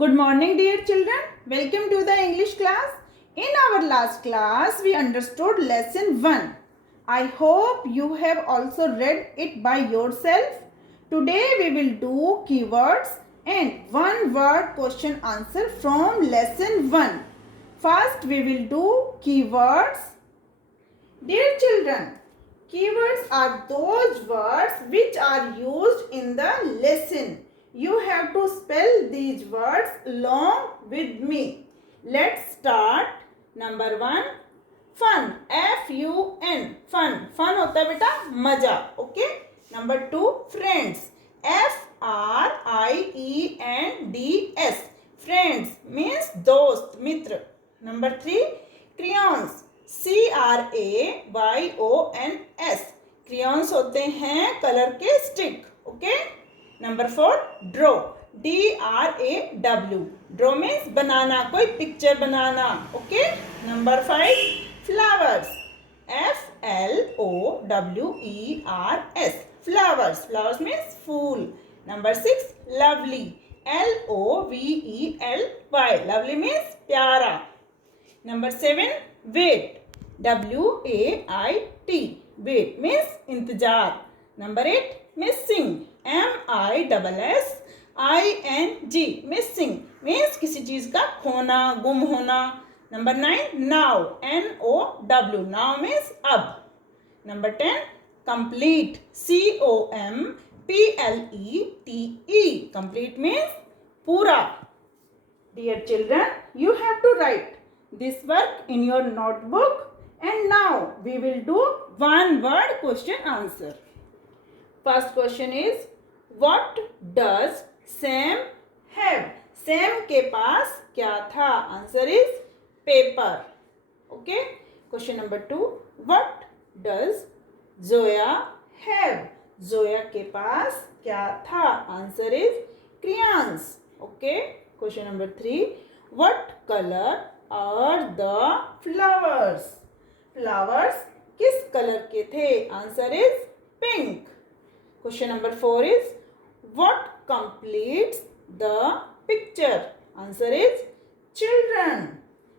Good morning, dear children. Welcome to the English class. In our last class, we understood lesson 1. I hope you have also read it by yourself. Today, we will do keywords and one word question answer from lesson 1. First, we will do keywords. Dear children, keywords are those words which are used in the lesson. You have to spell these words along with me. Let's start. Number 1, fun. F-U-N. Fun. Fun होता है बेटा मजा. Okay. Number 2, friends. F-R-I-E-N-D-S. Friends means दोस्त मित्र. Number 3, crayons. C-R-A-Y-O-N-S. crayons होते हैं colour के stick. Okay. Number 4, draw. D-R-A-W. Draw means बनाना, कोई पिक्चर बनाना. Okay. Number 5, flowers. F-L-O-W-E-R-S. Flowers. Flowers means फूल. Number 6, lovely. L-O-V-E-L-Y. Lovely means प्यारा. Number 7, wait. W-A-I-T. wait means इंतजार. Number 8, missing. M-I-S-S-I-N-G. missing means किसी चीज का खोना, गुम होना. Number 9, now. N-O-W. now means अब. Number 10, complete. C-O-M-P-L-E-T-E. complete means पूरा. Dear children, you have to write this work in your notebook, and now we will do one word question answer. First question is, what does Sam have? Sam के पास क्या था? Answer is paper. Okay. Question number 2, what does Zoya have? Zoya के पास क्या था? Answer is crayons. Okay. Question number 3, what color are the flowers? Flowers किस colour के थे? Answer is pink. Question number 4 is, what completes the picture? Answer is children.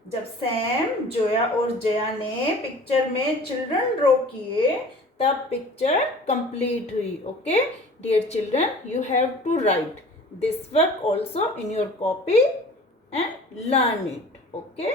जब Sam, Zoya और जया ने picture में चिल्ड्रन ड्रॉ किए तब पिक्चर कंप्लीट हुई. Okay. Dear children, you have to write this work also in your copy and learn it. Okay.